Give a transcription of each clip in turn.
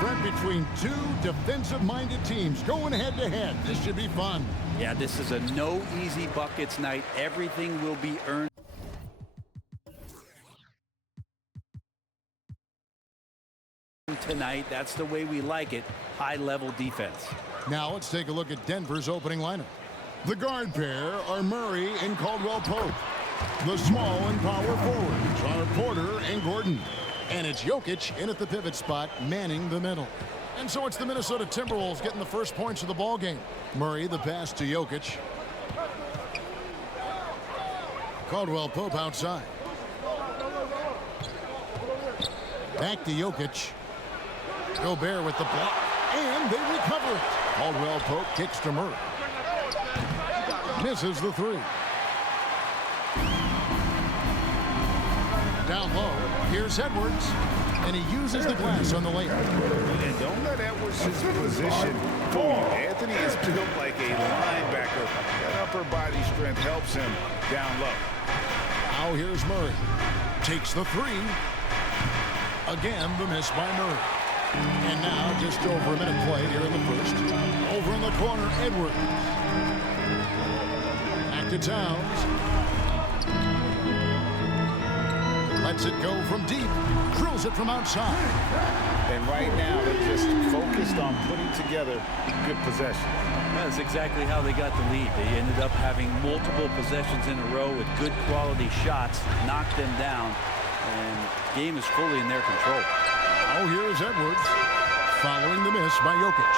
Brent, between two defensive-minded teams going head-to-head. This should be fun. Yeah, this is a no easy buckets night. Everything will be earned tonight. That's the way we like it. High-level defense. Now let's take a look at Denver's opening lineup. The guard pair are Murray and Caldwell-Pope. The small and power forwards are Porter and Gordon. And it's Jokic in at the pivot spot, manning the middle. And so it's the Minnesota Timberwolves getting the first points of the ball game. Murray, the pass to Jokic. Caldwell-Pope outside. Back to Jokic. Gobert with the block. And they recover it. Caldwell-Pope kicks to Murray. Misses the three. Down low. Here's Edwards. And he uses the glass on the layup. And don't let Edwards' position fool you. Anthony is built like a linebacker. That upper body strength helps him down low. Now here's Murray. Takes the three. Again, the miss by Murray. And now just over a minute played here in the first. Over in the corner, Edwards. Back to Towns. Lets it go from deep. Drills it from outside. And right now, they're just focused on putting together good possession. That's exactly how they got the lead. They ended up having multiple possessions in a row with good quality shots, knocked them down, and the game is fully in their control. Oh, here's Edwards. Following the miss by Jokic.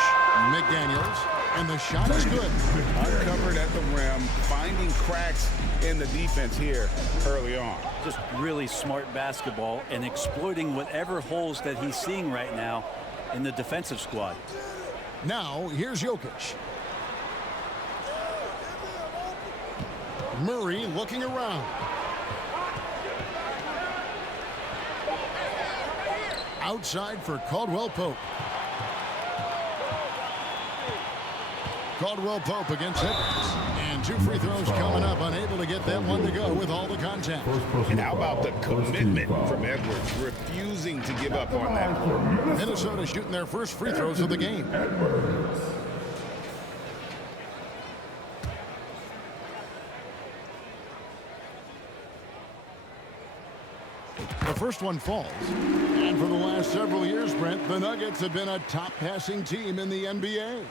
McDaniels. And the shot is good. Uncovered at the rim, finding cracks in the defense here early on. Just really smart basketball and exploiting whatever holes that he's seeing right now in the defensive squad. Now, here's Jokic. Murray looking around. Outside for Caldwell-Pope. Caldwell-Pope against Edwards. And two free throws coming up. Unable to get that one to go with all the contact. And how about the commitment from Edwards, refusing to give up on that. Minnesota shooting their first free throws of the game. The first one falls. And for the last several years, Brent, the Nuggets have been a top passing team in the NBA.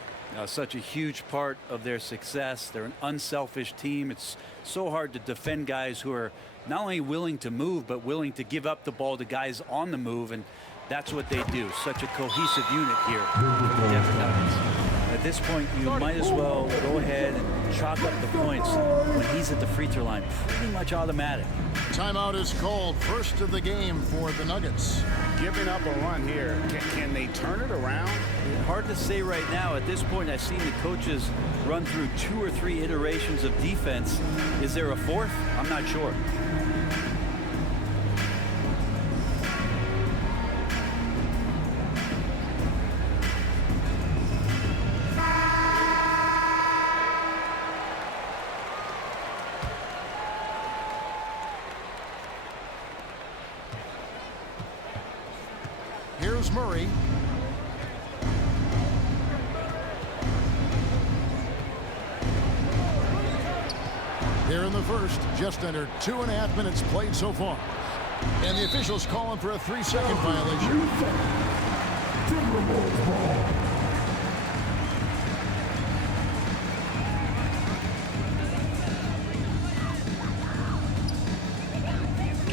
Such a huge part of their success. They're an unselfish team. It's so hard to defend guys who are not only willing to move, but willing to give up the ball to guys on the move, and that's what they do. Such a cohesive unit here with the Denver Nuggets. At this point, you might as well go ahead and chalk up the points when he's at the free throw line. Pretty much automatic. Timeout is called. First of the game for the Nuggets. Giving up a run here. Can they turn it around? Hard to say right now. At this point, I've seen the coaches run through 2 or 3 iterations of defense. Is there a fourth? I'm not sure. Here's Murray. Here in the first, just under 2.5 minutes played so far. And the officials calling for a 3-second violation. Timberwolves ball.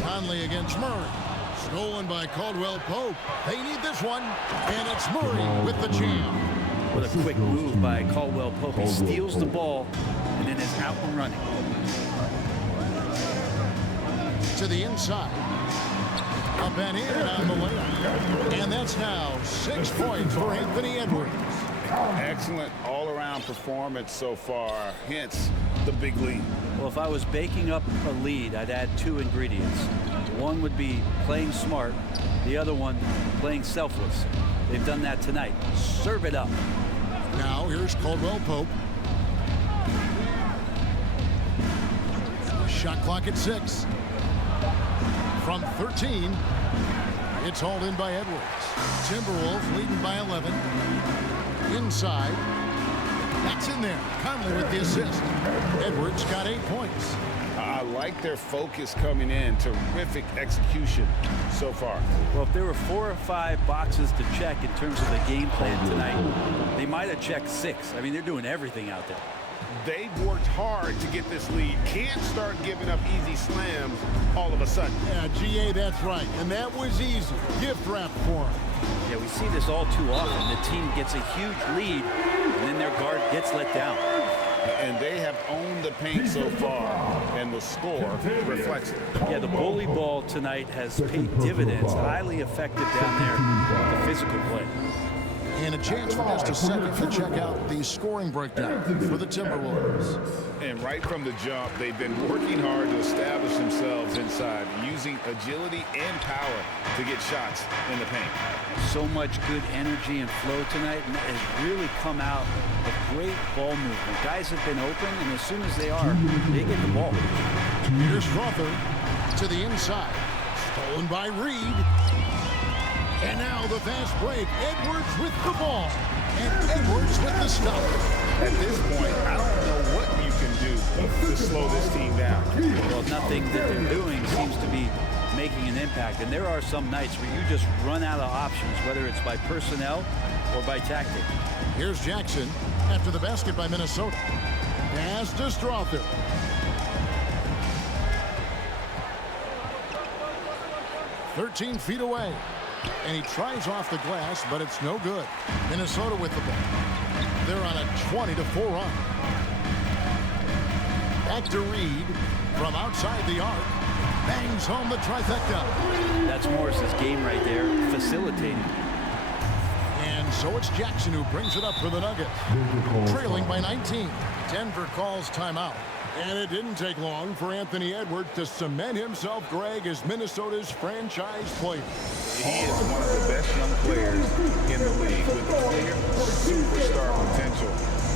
Conley against Murray. Stolen by Caldwell-Pope. They need this one. And it's Murray with the jam. What a quick move by Caldwell-Pope. He steals the ball and then is out and running. To the inside. Up and in on the layup. And that's now 6 points for Anthony Edwards. Excellent all-around performance so far, hence the big lead. Well, if I was baking up a lead, I'd add 2 ingredients. One would be playing smart. The other one, playing selfless. They've done that tonight. Serve it up. Now here's Caldwell-Pope. Shot clock at 6. From 13. It's hauled in by Edwards. Timberwolves leading by 11. Inside. That's in there. Conley with the assist. Edwards got 8 points. I like their focus coming in. Terrific execution so far. Well, if there were 4 or 5 boxes to check in terms of the game plan tonight, they might have checked 6. I mean, they're doing everything out there. They've worked hard to get this lead. Can't start giving up easy slams all of a sudden. Yeah, GA, that's right. And that was easy. Gift wrap for him. Yeah, we see this all too often. The team gets a huge lead, and then their guard gets let down. And they have owned the paint so far, and the score reflects it. Yeah, the bully ball tonight has paid dividends. Highly effective down there with the physical play. And a chance for just a second to check out the scoring breakdown for the Timberwolves. And right from the jump, they've been working hard to establish themselves inside, using agility and power to get shots in the paint. So much good energy and flow tonight, and that has really come out of great ball movement. Guys have been open, and as soon as they are, they get the ball. Here's Strother to the inside. Stolen by Reed. And now the fast break. Edwards with the ball. And Edwards with the stop. At this point, I don't know what you can do to slow this team down. Well, nothing that they're doing seems to be making an impact. And there are some nights where you just run out of options, whether it's by personnel or by tactic. Here's Jackson after the basket by Minnesota. Pass to Strother. "13 feet away. And he tries off the glass, but it's no good. Minnesota with the ball. They're on a 20-4 run. Back to Reed from outside the arc. Bangs home the trifecta. That's Morris's game right there, facilitating. And so it's Jackson who brings it up for the Nuggets. Trailing by 19. Denver calls timeout. And it didn't take long for Anthony Edwards to cement himself, Greg, as Minnesota's franchise player. He is one of the best young players in the league with clear superstar potential.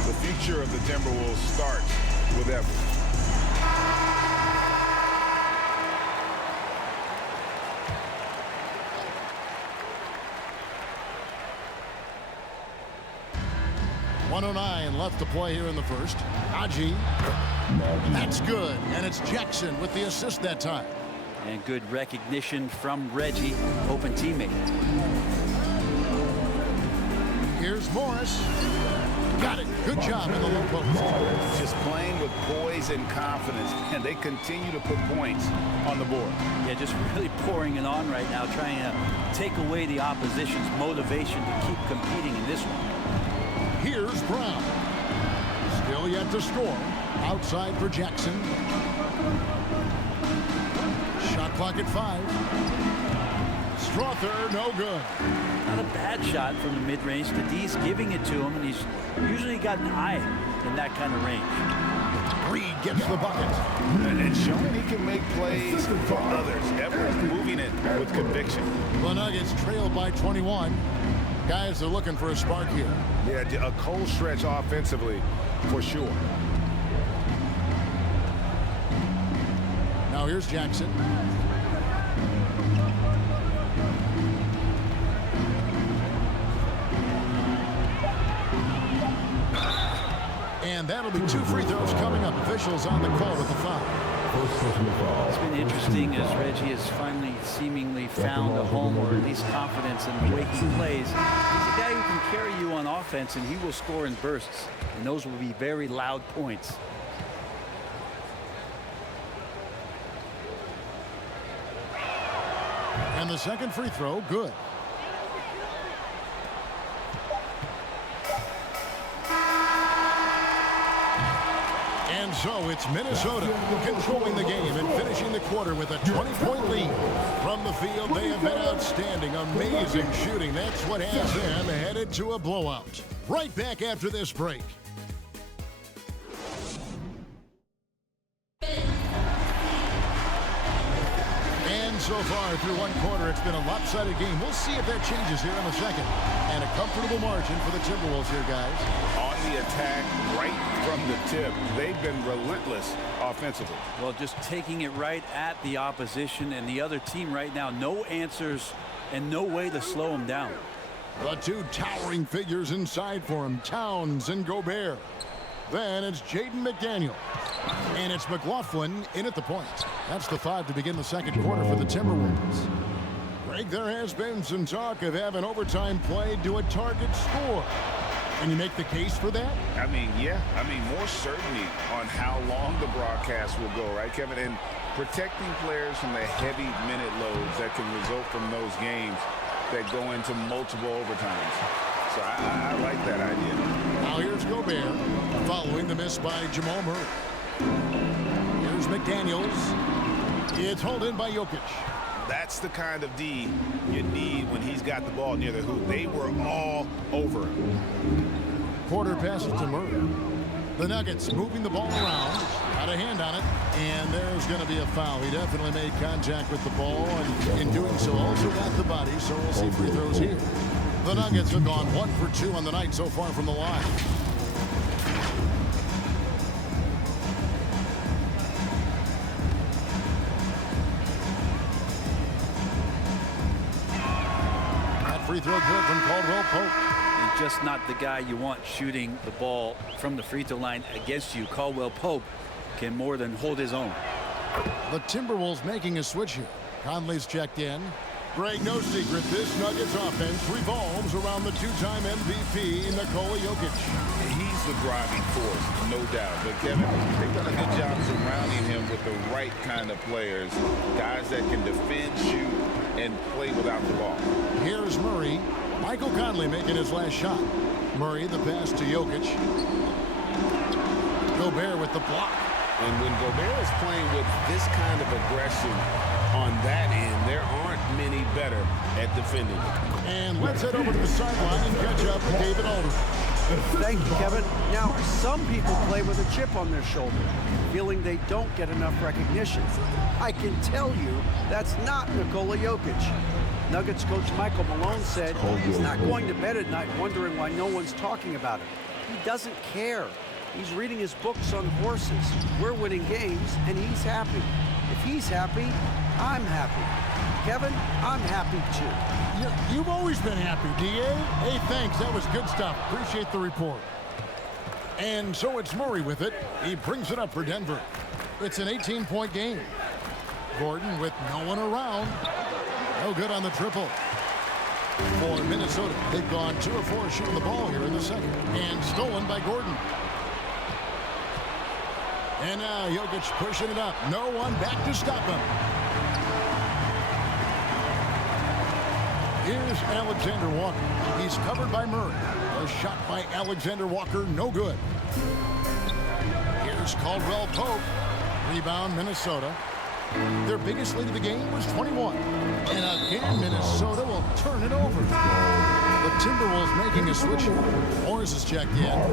The future of the Timberwolves starts with Edwards. .109 left to play here in the first. Haji. That's good. And it's Jackson with the assist that time. And good recognition from Reggie, open teammate. Here's Morris. Got it. Good job in the low post. Just playing with poise and confidence, and they continue to put points on the board. Yeah, just really pouring it on right now, trying to take away the opposition's motivation to keep competing in this one. Here's Brown. Still yet to score. Outside for Jackson. Shot clock at 5. Strother, no good. Not a bad shot from the mid-range. The D's giving it to him, and he's usually got an eye in that kind of range. Reed gets the bucket. And showing he can make plays for others. Edwards moving it with conviction. The Nuggets trail by 21. Guys are looking for a spark here. Yeah, a cold stretch offensively for sure. Now here's Jackson. And that'll be 2 free throws coming up. Officials on the call with the foul. It's been interesting as Reggie has finally seemingly found a home, or at least confidence in the way he plays. He's a guy who can carry you on offense, and he will score in bursts. And those will be very loud points. And the second free throw, good. And so it's Minnesota controlling the game and finishing the quarter with a 20-point lead. From the field, they have been outstanding. Amazing shooting. That's what has them headed to a blowout. Right back after this break. And so far through one quarter, it's been a lopsided game. We'll see if that changes here in the second. And a comfortable margin for the Timberwolves here, guys. On the attack right from the tip. They've been relentless offensively. Well, just taking it right at the opposition and the other team right now. No answers and no way to slow him down. The two towering figures inside for him, Towns and Gobert. Then it's Jaden McDaniel. And it's McLaughlin in at the point. That's the 5 to begin the second quarter for the Timberwolves. Greg, there has been some talk of having overtime played to a target score. Can you make the case for that? I mean, yeah. I mean, more certainty on how long the broadcast will go, right, Kevin? And protecting players from the heavy minute loads that can result from those games that go into multiple overtimes. So I like that idea. Now here's Gobert following the miss by Jamal Murray. Here's McDaniels. It's hauled in by Jokic. That's the kind of D you need when he's got the ball near the hoop. They were all over him. Porter passes to Murray. The Nuggets moving the ball around. Got a hand on it. And there's going to be a foul. He definitely made contact with the ball. And in doing so, also got the body. So we'll see free throws here. The Nuggets have gone 1 for 2 on the night so far from the line. That free throw good from Caldwell Pope. And just not the guy you want shooting the ball from the free throw line against you. Caldwell Pope can more than hold his own. The Timberwolves making a switch here. Conley's checked in. Greg, no secret, this Nuggets offense revolves around the two-time MVP, Nikola Jokic. He's the driving force, no doubt. But, Kevin, they've done a good job surrounding him with the right kind of players, guys that can defend, shoot, and play without the ball. Here's Murray. Michael Conley making his last shot. Murray, the pass to Jokic. Gobert with the block. And when Gobert is playing with this kind of aggression on that end, there aren't many better at defending. And let's head over to the sideline and catch up with David Aldridge. Thank you, Kevin. Now, some people play with a chip on their shoulder, feeling they don't get enough recognition. I can tell you that's not Nikola Jokic. Nuggets coach Michael Malone said he's not going to bed at night wondering why no one's talking about him. He doesn't care. He's reading his books on horses. We're winning games, and he's happy. If he's happy, I'm happy. Kevin, I'm happy too. You've always been happy, D.A. Hey, thanks. That was good stuff. Appreciate the report. And so it's Murray with it. He brings it up for Denver. It's an 18-point game. Gordon with no one around. No good on the triple. For Minnesota, they've gone 2 of 4 shooting the ball here in the second. And stolen by Gordon. And now Jokic pushing it up. No one back to stop him. Here's Alexander Walker. He's covered by Murray. A shot by Alexander Walker, no good. Here's Caldwell Pope. Rebound, Minnesota. Their biggest lead of the game was 21. And again, Minnesota will turn it over. The Timberwolves making a switch. Morris is checked in.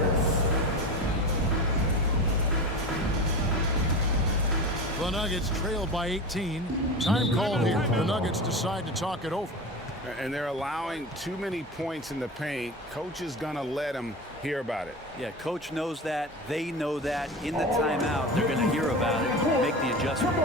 The Nuggets trail by 18. Time called here. The Nuggets decide to talk it over. And they're allowing too many points in the paint. Coach is going to let them hear about it. Yeah, coach knows that. They know that. In the timeout, they're going to hear about it and make the adjustment.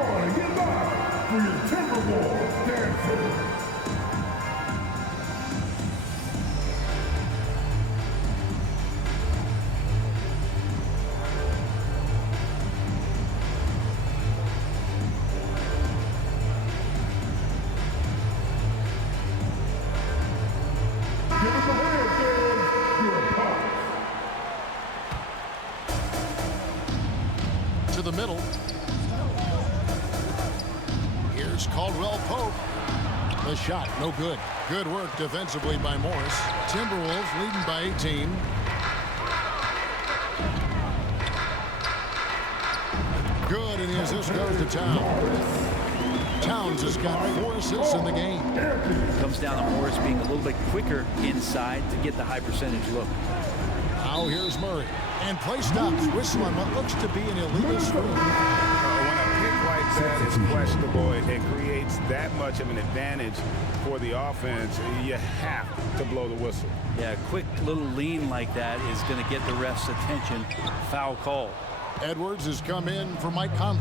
To the middle. Here's Caldwell Pope. The shot, no good. Good work defensively by Morris. Timberwolves leading by 18. Good, and the assist goes to Towns. Towns has got 4 assists in the game. Comes down to Morris being a little bit quicker inside to get the high percentage look. Now here's Murray. And play stops. Whistle on what looks to be an illegal screen. When a pick like that is questionable and creates that much of an advantage for the offense, you have to blow the whistle. Yeah, a quick little lean like that is going to get the ref's attention. Foul call. Edwards has come in for Mike Conley.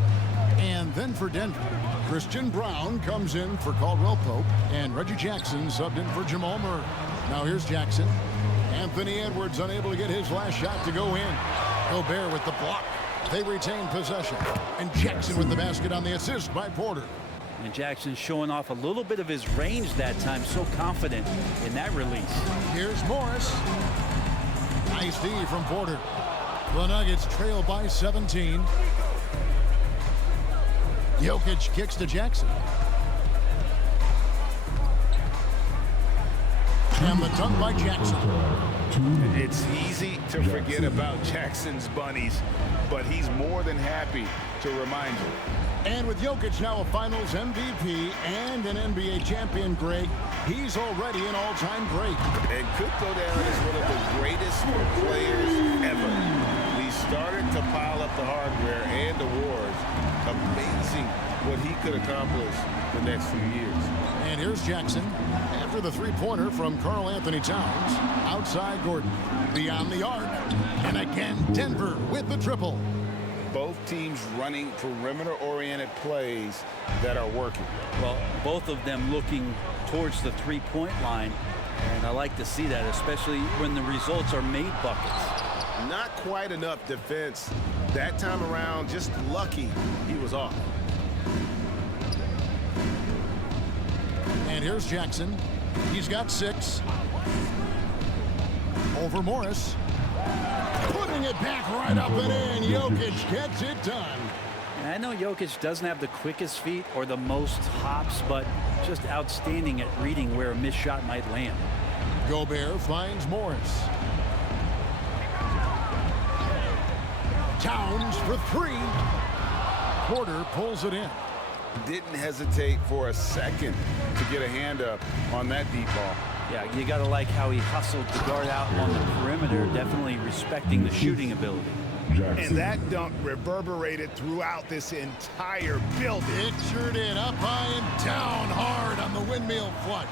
And then for Denver, Christian Brown comes in for Caldwell Pope, and Reggie Jackson subbed in for Jamal Murray. Now here's Jackson. Anthony Edwards unable to get his last shot to go in. Gobert with the block. They retain possession. And Jackson with the basket on the assist by Porter. And Jackson showing off a little bit of his range that time, so confident in that release. Here's Morris. Nice D from Porter. The Nuggets trail by 17. Jokic kicks to Jackson. And the dunk by Jackson. It's easy to forget about Jackson's bunnies, but he's more than happy to remind you. And with Jokic now a Finals MVP and an NBA champion, Greg, he's already an all-time great. And could go down as one of the greatest players ever. He started to pile up the hardware and awards. Amazing what he could accomplish the next few years. And here's Jackson after the three-pointer from karl-Anthony Towns. Outside Gordon. Beyond the arc. And again, Denver with the triple. Both teams running perimeter-oriented plays that are working. Well, both of them looking towards the three-point line. And I like to see that, especially when the results are made buckets. Not quite enough defense that time around. Just lucky he was off. And here's Jackson. He's got 6. Over Morris. Putting it back right up and in. Jokic gets it done. And I know Jokic doesn't have the quickest feet or the most hops, but just outstanding at reading where a missed shot might land. Gobert finds Morris. Towns for 3. Porter pulls it in. Didn't hesitate for a second to get a hand up on that deep ball. Yeah, you got to like how he hustled the guard out on the perimeter, definitely respecting the shooting ability. And that dunk reverberated throughout this entire building. Pictured it up high and down hard on the windmill flush.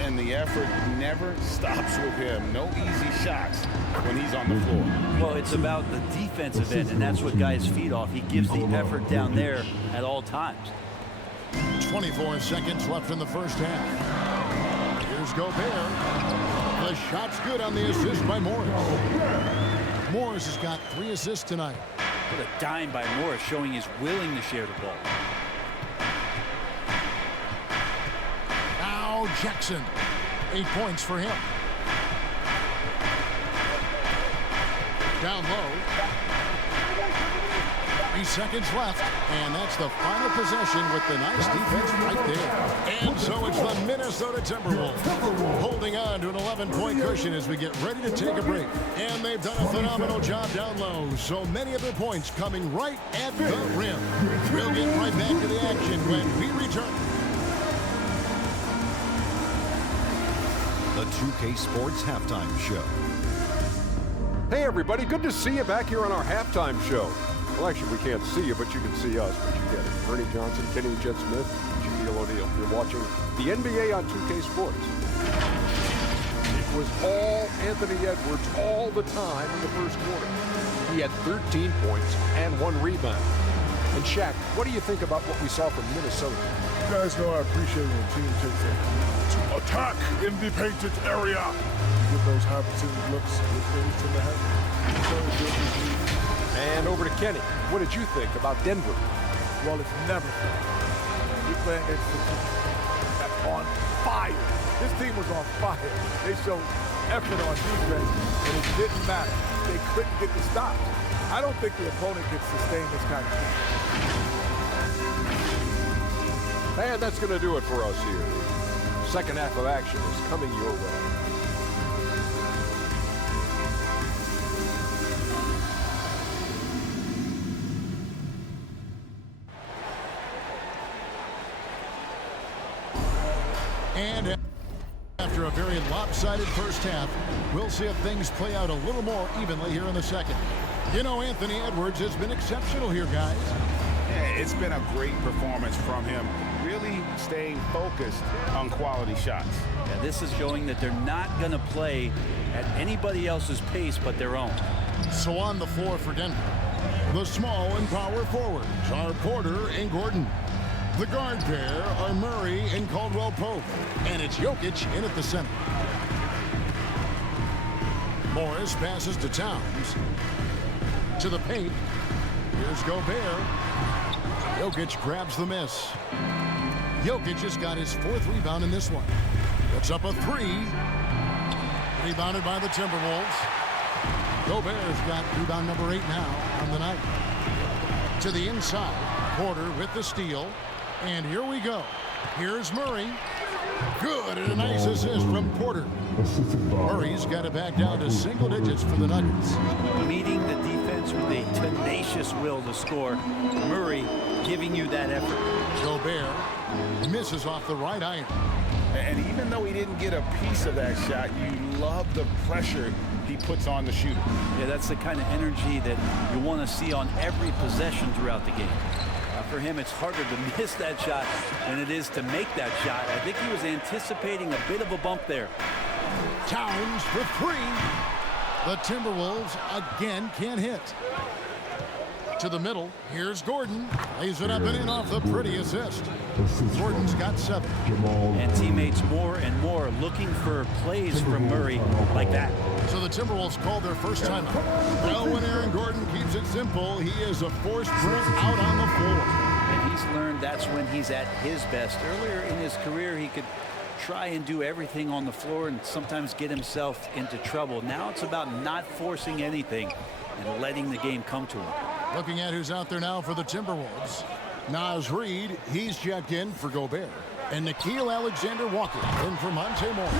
And the effort never stops with him. No easy shots when he's on the floor. Well, it's about the defensive end, and that's what guys feed off. He gives the effort down there at all times. 24 seconds left in the first half. Here's Gobert. The shot's good on the assist by Morris. Morris has got 3 assists tonight. What a dime by Morris, showing he's willing to share the ball. Now Jackson. 8 points for him. Down low. 3 seconds left, and that's the final possession with the nice defense right there. And so it's the Minnesota Timberwolves holding on to an 11-point cushion as we get ready to take a break. And they've done a phenomenal job down low. So many of their points coming right at the rim. We'll get right back to the action when we return. The 2K Sports Halftime Show. Hey everybody, good to see you back here on our halftime show. Well, actually, we can't see you, but you can see us, but you get it. Bernie Johnson, Kenny Jet Smith, Shaquille O'Neal. You're watching the NBA on 2K Sports. It was all Anthony Edwards all the time in the first quarter. He had 13 points and 1 rebound. And Shaq, what do you think about what we saw from Minnesota? You guys know I appreciate when a team takes it to attack in the painted area. Get those high percentage looks with things in the head. And over to Kenny. What did you think about Denver? Well, it's never fun. You're playing against a team that's on fire. This team was on fire. They showed effort on defense, and it didn't matter. They couldn't get the stops. I don't think the opponent can sustain this kind of thing. And that's going to do it for us here. Second half of action is coming your way. And after a very lopsided first half, we'll see if things play out a little more evenly here in the second. You know, Anthony Edwards has been exceptional here, guys. Yeah, it's been a great performance from him. Really staying focused on quality shots. Yeah, this is showing that they're not going to play at anybody else's pace but their own. So on the floor for Denver, The small and power forwards are Porter and Gordon. The guard pair are Murray and Caldwell-Pope. And it's Jokic in at the center. Morris passes to Towns. To the paint. Here's Gobert. Jokic grabs the miss. Jokic has got his 4th rebound in this one. Puts up a 3. Rebounded by the Timberwolves. Gobert's got rebound number 8 now on the night. To the inside. Porter with the steal. And here we go. Here's Murray. Good, and a nice assist from Porter. Murray's got it back down to single digits for the Nuggets. Meeting the defense with a tenacious will to score. Murray giving you that effort. Gobert misses off the right iron. And even though he didn't get a piece of that shot, you love the pressure he puts on the shooter. Yeah, that's the kind of energy that you want to see on every possession throughout the game. For him, it's harder to miss that shot than it is to make that shot. I think he was anticipating a bit of a bump there. Towns for 3. The Timberwolves again can't hit. To the middle. Here's Gordon. Lays it up and in off the pretty assist. Gordon's got 7. And teammates more and more looking for plays from Murray like that. So the Timberwolves called their first timeout. Well, when Aaron Gordon keeps it simple, he is a force print out on the floor. And he's learned that's when he's at his best. Earlier in his career, he could try and do everything on the floor and sometimes get himself into trouble. Now it's about not forcing anything and letting the game come to him. Looking at who's out there now for the Timberwolves. Naz Reid, he's checked in for Gobert. And Nickeil Alexander-Walker in for Monte Morris.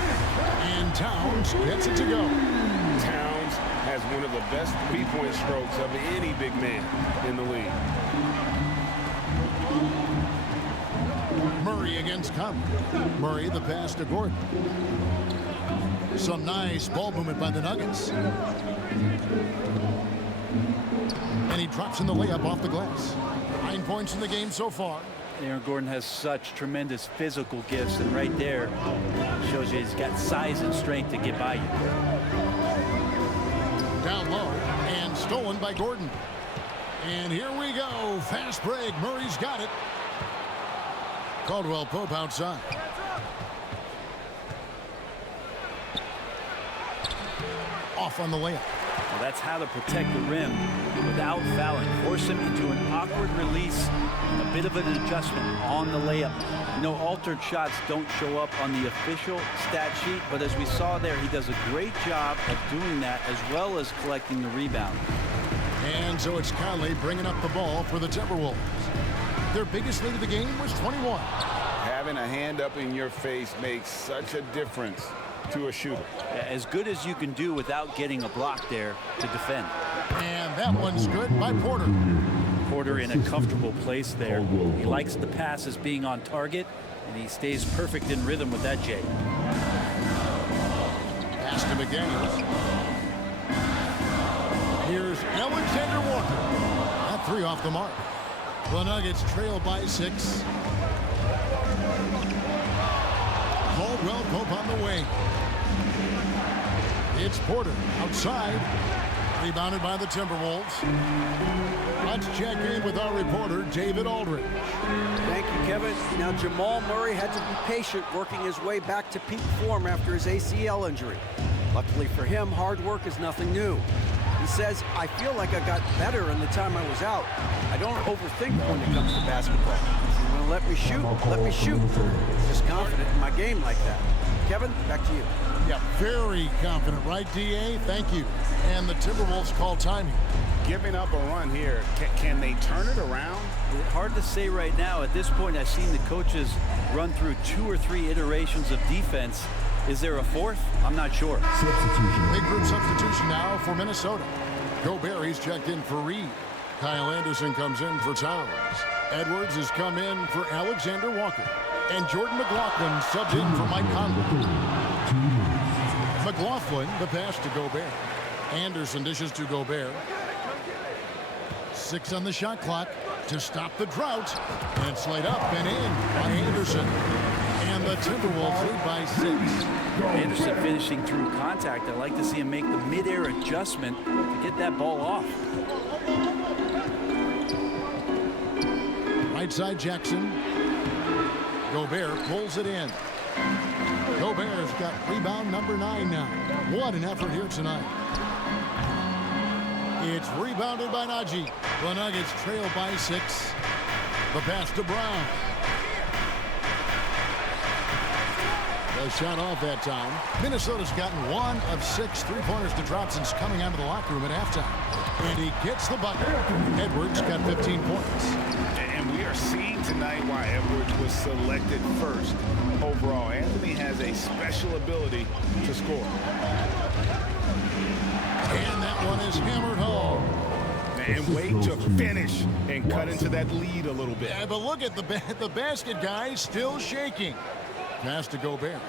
And Towns gets it to go. Towns has one of the best three-point strokes of any big man in the league. Murray against Conley. Murray the pass to Gordon. Some nice ball movement by the Nuggets. And he drops in the layup off the glass. 9 points in the game so far. Aaron Gordon has such tremendous physical gifts, and right there shows you he's got size and strength to get by you. Down low and stolen by Gordon. And here we go. Fast break. Murray's got it. Caldwell-Pope outside. Off on the layup. Well, that's how to protect the rim without fouling. Force him into an awkward release, and a bit of an adjustment on the layup. You know, altered shots don't show up on the official stat sheet, but as we saw there, he does a great job of doing that as well as collecting the rebound. And so it's Conley bringing up the ball for the Timberwolves. Their biggest lead of the game was 21. Having a hand up in your face makes such a difference to a shooter. As good as you can do without getting a block there to defend. And that one's good by Porter. Porter in a comfortable place there. He likes the passes being on target, and he stays perfect in rhythm with that, Jay. Pass to McDaniels. Here's Alexander Walker. That 3 off the mark. The Nuggets trail by 6. Caldwell-Pope on the wing. It's Porter outside. Rebounded by the Timberwolves. Let's check in with our reporter, David Aldridge. Thank you, Kevin. Now, Jamal Murray had to be patient working his way back to peak form after his ACL injury. Luckily for him, hard work is nothing new. He says, I feel like I got better in the time I was out. I don't overthink when it comes to basketball. If you want to let me shoot, let me shoot. Just confident in my game like that. Kevin, back to you. Yeah, very confident, right, DA? Thank you. And the Timberwolves call timing. Giving up a run here, can they turn it around? Hard to say right now. At this point, I've seen the coaches run through 2 or 3 iterations of defense. Is there a 4th? I'm not sure. Big group substitution now for Minnesota. Gobert's checked in for Reid. Kyle Anderson comes in for Towns. Edwards has come in for Alexander Walker. And Jordan McLaughlin subs in for Mike Conley. McLaughlin, the pass to Gobert. Anderson dishes to Gobert. 6 on the shot clock to stop the drought. And it's laid up and in by Anderson. And the The Timberwolves lead by 6. Anderson finishing through contact. I like to see him make the mid-air adjustment to get that ball off. Right side Jackson. Gobert pulls it in. Gobert's got rebound number 9 now. What an effort here tonight. It's rebounded by Najee. The Nuggets trail by 6. The pass to Brown. The shot off that time. Minnesota's gotten 1 of 6 3-pointers to drop since coming out of the locker room at halftime. And he gets the bucket. Edwards got 15 points. And we are seeing tonight why Edwards was selected first overall. Anthony has a special ability to score. And that one is hammered home. And wait to finish and cut into that lead a little bit. Yeah, but look at the basket guy still shaking. Pass to Gobert.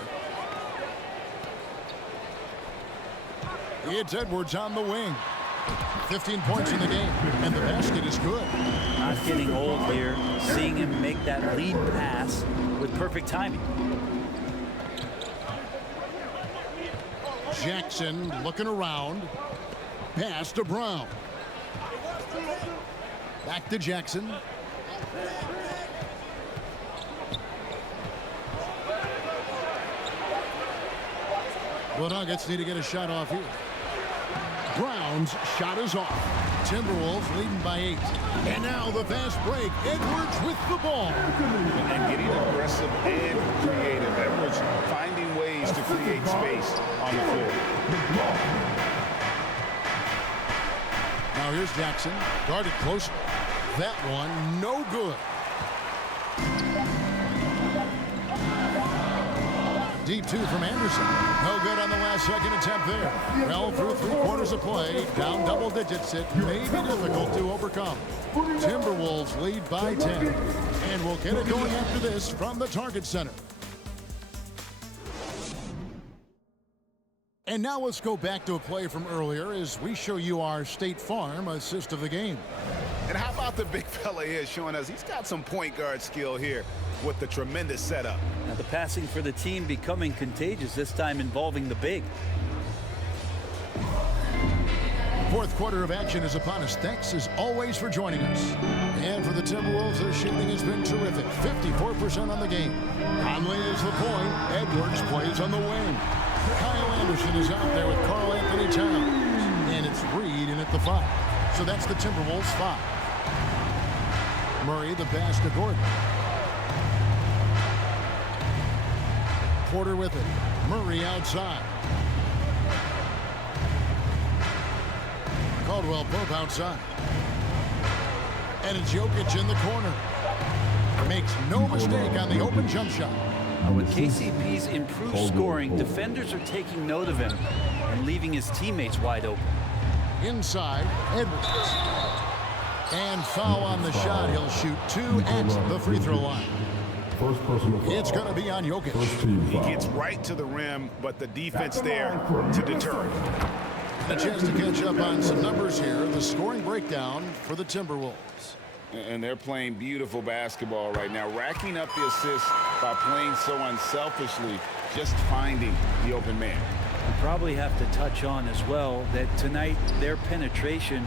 It's Edwards on the wing. 15 points in the game, and the basket is good. Not getting old here. Seeing him make that lead pass with perfect timing. Jackson looking around. Pass to Brown. Back to Jackson. The Nuggets need to get a shot off here. Brown's shot is off. Timberwolves leading by 8. And now the fast break. Edwards with the ball. And getting aggressive and creative. Edwards finding ways to create space on the floor. Now here's Jackson. Guarded closely. That one no good. Deep 2 from Anderson. No good on the last second attempt there. Well, through 3 quarters of play, down double digits, it may be difficult to overcome. Timberwolves lead by 10. And we'll get it going after this from the Target Center. And now let's go back to a play from earlier as we show you our State Farm assist of the game. And how about the big fella here showing us he's got some point guard skill here with the tremendous setup. Now the passing for the team becoming contagious, this time involving the big. Fourth quarter of action is upon us. Thanks as always for joining us. And for the Timberwolves, their shooting has been terrific. 54% on the game. Conley is the point. Edwards plays on the wing. Kyle Anderson is out there with Karl-Anthony Towns. And it's Reed in at the 5. So that's the Timberwolves 5. Murray the pass to Gordon. Porter with it. Murray outside. Caldwell Pope outside. And it's Jokic in the corner. Makes no mistake on the open jump shot. With KCP's improved scoring, defenders are taking note of him and leaving his teammates wide open. Inside, Edwards. And foul on the shot. He'll shoot 2 at the free throw line. It's going to be on Jokic. He gets right to the rim, but the defense there to deter him. A chance to catch up on some numbers here. The scoring breakdown for the Timberwolves. And they're playing beautiful basketball right now, racking up the assists by playing so unselfishly, just finding the open man. We probably have to touch on as well that tonight their penetration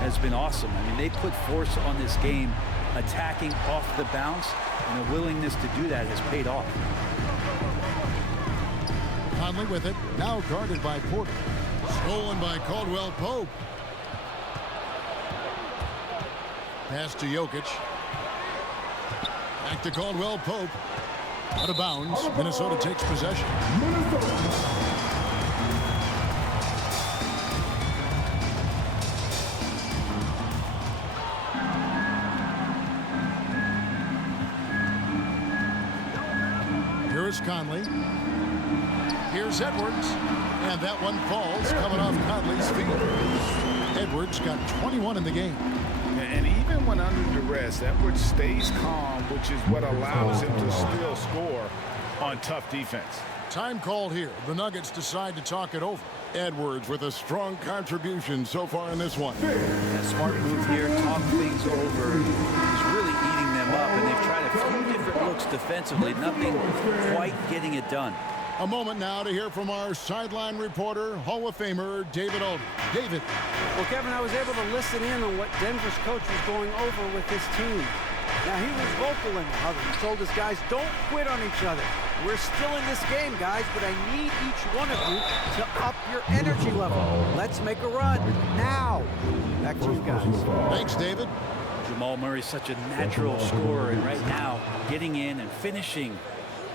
has been awesome. I mean, they put force on this game, attacking off the bounce, and a willingness to do that has paid off. Conley with it, now guarded by Porter. Stolen by Caldwell Pope. Pass to Jokic. Back to Caldwell Pope. Out of bounds. Minnesota takes possession. Here's Conley. Here's Edwards. And that one falls coming off Conley's feet. Edwards got 21 in the game. And even when under duress, Edwards stays calm, which is what allows him to still score on tough defense. Time called here. The Nuggets decide to talk it over. Edwards with a strong contribution so far in this one. A smart move here, talk things over. He's really eating them up, and they've tried to a few different looks defensively, nothing quite getting it done. A moment now to hear from our sideline reporter, Hall of Famer David Alden. David. Well, Kevin, I was able to listen in on what Denver's coach was going over with his team. Now, he was vocal in the huddle. He told his guys, don't quit on each other. We're still in this game, guys, but I need each one of you to up your energy level. Let's make a run now. Back to you guys. Thanks, David. Jamal Murray's such a natural scorer, and right now, getting in and finishing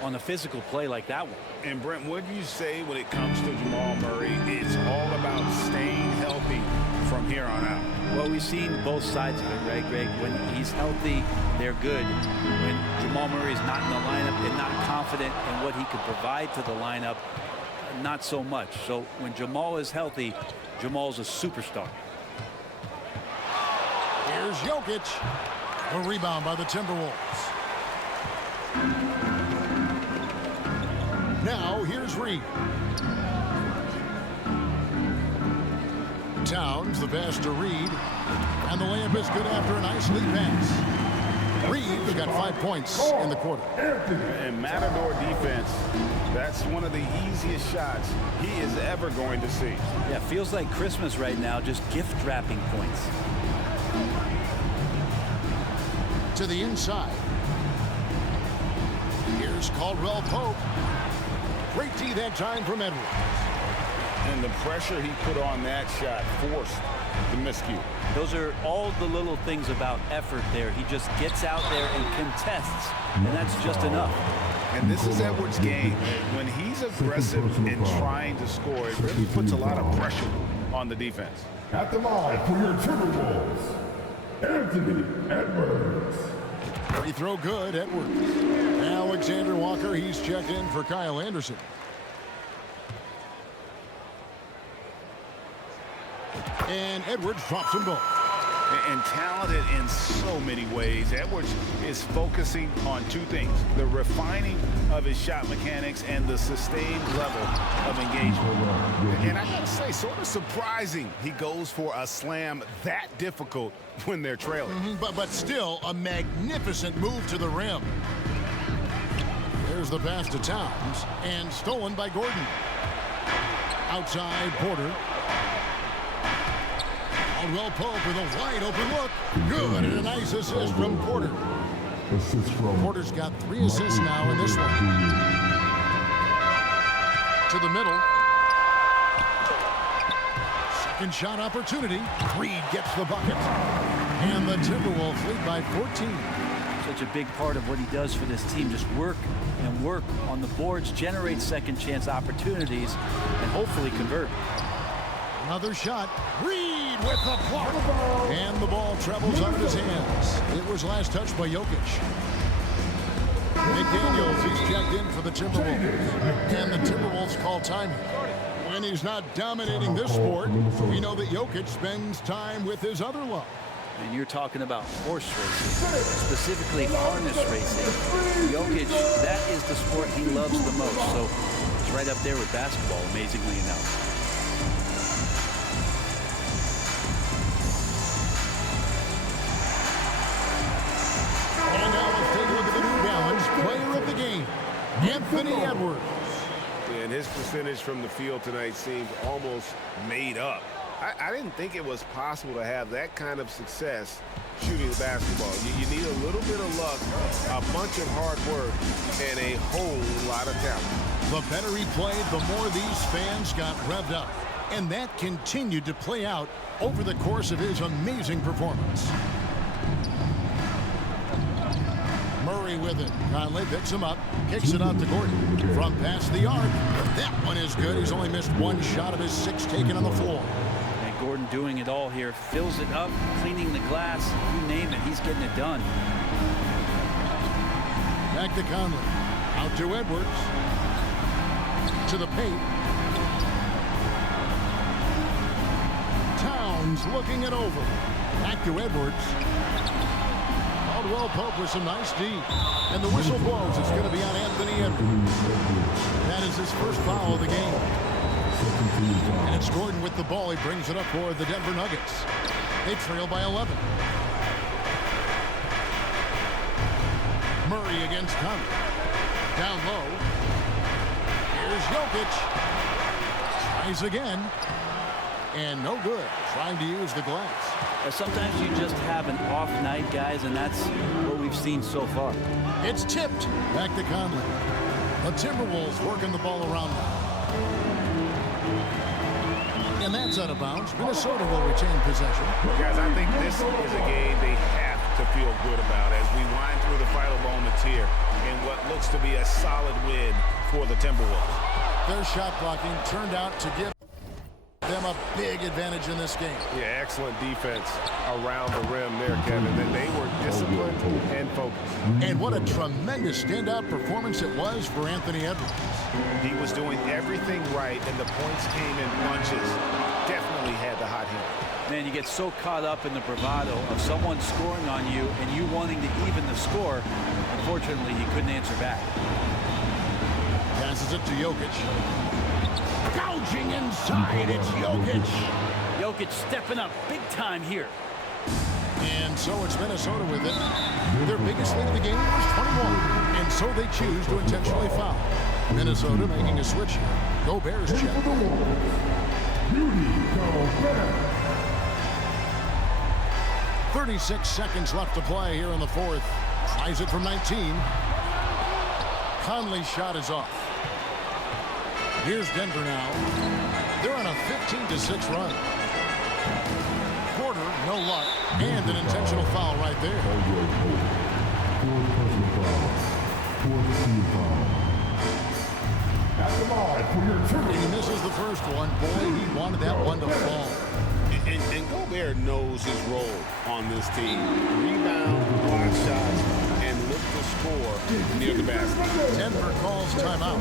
on a physical play like that one. And Brent, what do you say when it comes to Jamal Murray? It's all about staying healthy from here on out. Well, we've seen both sides of it, right, Greg? When he's healthy, they're good. When Jamal Murray's not in the lineup and not confident in what he could provide to the lineup, not so much. So when Jamal is healthy, Jamal's a superstar. Here's Jokic. A rebound by the Timberwolves. Now, here's Reed. Towns, the pass to Reed. And the layup is good after a nice lead pass. Reed's got 5 points in the quarter. And Matador defense, that's one of the easiest shots he is ever going to see. Yeah, feels like Christmas right now, just gift wrapping points. To the inside. Here's Caldwell Pope. Great D that time from Edwards. And the pressure he put on that shot forced the miscue. Those are all the little things about effort there. He just gets out there and contests, and that's just enough. And this is Edwards' game. When he's aggressive and trying to score, it really puts a lot of pressure on the defense. At the line for your Timberwolves, Anthony Edwards. Free throw good, Edwards. Alexander Walker, he's checked in for Kyle Anderson. And Edwards drops them both. And talented in so many ways. Edwards is focusing on two things: the refining of his shot mechanics and the sustained level of engagement. And I gotta say, sort of surprising he goes for a slam that difficult when they're trailing. But still a magnificent move to the rim. There's the pass to Towns, and stolen by Gordon. Outside Porter. Caldwell Pope with a wide open look. Good, and a nice assist from Porter. Porter's got 3 assists now in this one. To the middle. Second shot opportunity. Reed gets the bucket. And the Timberwolves lead by 14. Such a big part of what he does for this team. Just work and work on the boards, generate second chance opportunities, and hopefully convert. Another shot. Reed with the block. And the ball travels out of his hands. It was last touched by Jokic. McDaniels, he's checked in for the Timberwolves. And the Timberwolves call timing. When he's not dominating this sport, we know that Jokic spends time with his other love. And you're talking about horse racing, specifically harness racing. Jokic, that is the sport he loves the most. So it's right up there with basketball, amazingly enough. And now let's take a look at the New Balance player of the game, Anthony Edwards. And his percentage from the field tonight seemed almost made up. I didn't think it was possible to have that kind of success shooting the basketball. You need a little bit of luck, a bunch of hard work, and a whole lot of talent. The better he played, the more these fans got revved up. And that continued to play out over the course of his amazing performance. Murray with it. Conley picks him up, kicks it out to Gordon. From past the arc. That one is good. He's only missed 1 shot of his 6 taken on the floor. And Gordon doing it all here. Fills it up, cleaning the glass. You name it, he's getting it done. Back to Conley. Out to Edwards. To the paint. Towns looking it over. Back to Edwards. Caldwell Pope with some nice D. And the whistle blows. It's going to be on Anthony Edwards. That is his first foul of the game. And it's Gordon with the ball. He brings it up for the Denver Nuggets. They trail by 11. Murray against Conley. Down low. Here's Jokic. Tries again. And no good. Trying to use the glass. Sometimes you just have an off night, guys, and that's what we've seen so far. It's tipped. Back to Conley. The Timberwolves working the ball around now. And that's out of bounds. Minnesota will retain possession. Guys, I think this is a game they have to feel good about as we wind through the final moments here in what looks to be a solid win for the Timberwolves. Their shot blocking turned out to give them a big advantage in this game. Yeah, excellent defense around the rim there, Kevin. That they were disciplined and focused. And what a tremendous standout performance it was for Anthony Edwards. He was doing everything right, and the points came in bunches. Definitely had the hot hand. Man, you get so caught up in the bravado of someone scoring on you and you wanting to even the score. Unfortunately, he couldn't answer back. Passes it to Jokic. Gouging inside, it's Jokic. Jokic stepping up big time here. And so it's Minnesota with it. Their biggest lead of the game was 21. And so they choose to intentionally foul. Minnesota making a switch here. Go Bears check. 36 seconds left to play here in the fourth. Tries it from 19. Conley's shot is off. Here's Denver now. They're on a 15-6 run. Porter, no luck, and an intentional foul right there. He misses the first one. Boy, he wanted that one to fall. And Gobert knows his role on this team. Rebound, block shots, and look to score near the basket. Denver calls timeout.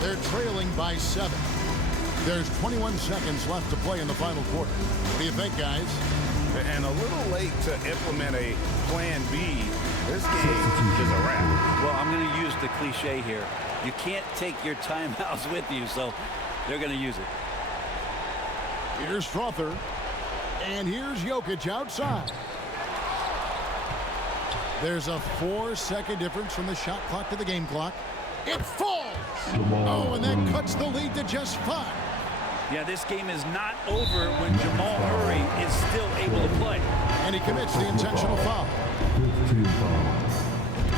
They're trailing by 7. There's 21 seconds left to play in the final quarter. What do you think, guys? And a little late to implement a plan B. This game is a wrap. Well, I'm going to use the cliche here. You can't take your timeouts with you, so they're going to use it. Here's Strother. And here's Jokic outside. There's a 4-second difference from the shot clock to the game clock. It falls! Oh, and that cuts the lead to just 5. Yeah, this game is not over when Jamal Murray is still able to play. And he commits the intentional foul.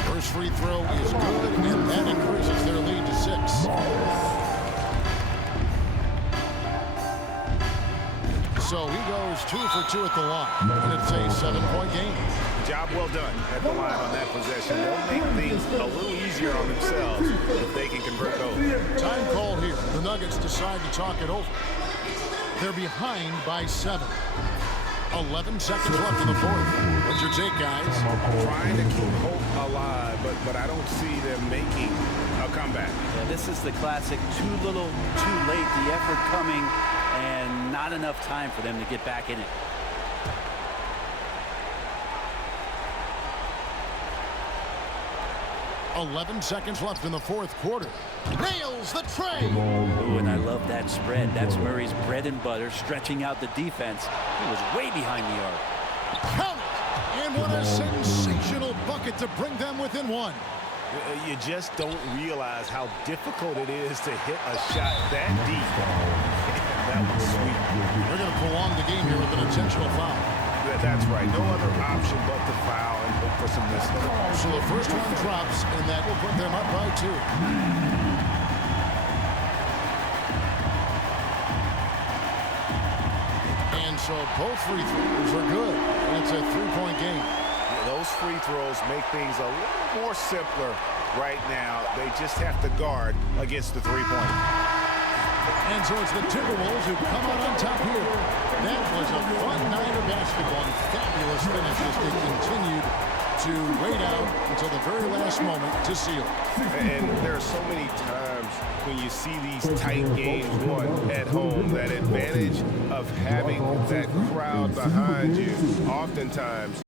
First free throw is good, and that increases their lead to 6. So he goes 2 for 2 at the line, and it's a 7-point game. Job well done at the line on that possession. They'll make things a little easier on themselves if they can convert those. Time called here. The Nuggets decide to talk it over. They're behind by 7. 11 seconds left in the fourth. What's your take, guys? Trying to keep hope alive, but I don't see them making a comeback. Yeah, this is the classic too little, too late. The effort coming and not enough time for them to get back in it. $11 seconds left in the fourth quarter. Nails the tray. Ooh, and I love that spread. That's Murray's bread and butter, stretching out the defense. He was way behind the arc. Count it! And what a sensational bucket to bring them within 1. You just don't realize how difficult it is to hit a shot that deep. That was sweet. They're going to prolong the game here with an intentional foul. That's right. No other option but to foul and hope for some mistakes. So the first one drops, and that will put them up by 2. And so both free throws are good. And it's a 3-point game. Yeah, those free throws make things a little more simpler right now. They just have to guard against the 3-point. And so it's the Timberwolves who come out on top here. That was a fun night of basketball and fabulous finish as they continued to wait out until the very last moment to seal. And there are so many times when you see these tight games won at home, that advantage of having that crowd behind you oftentimes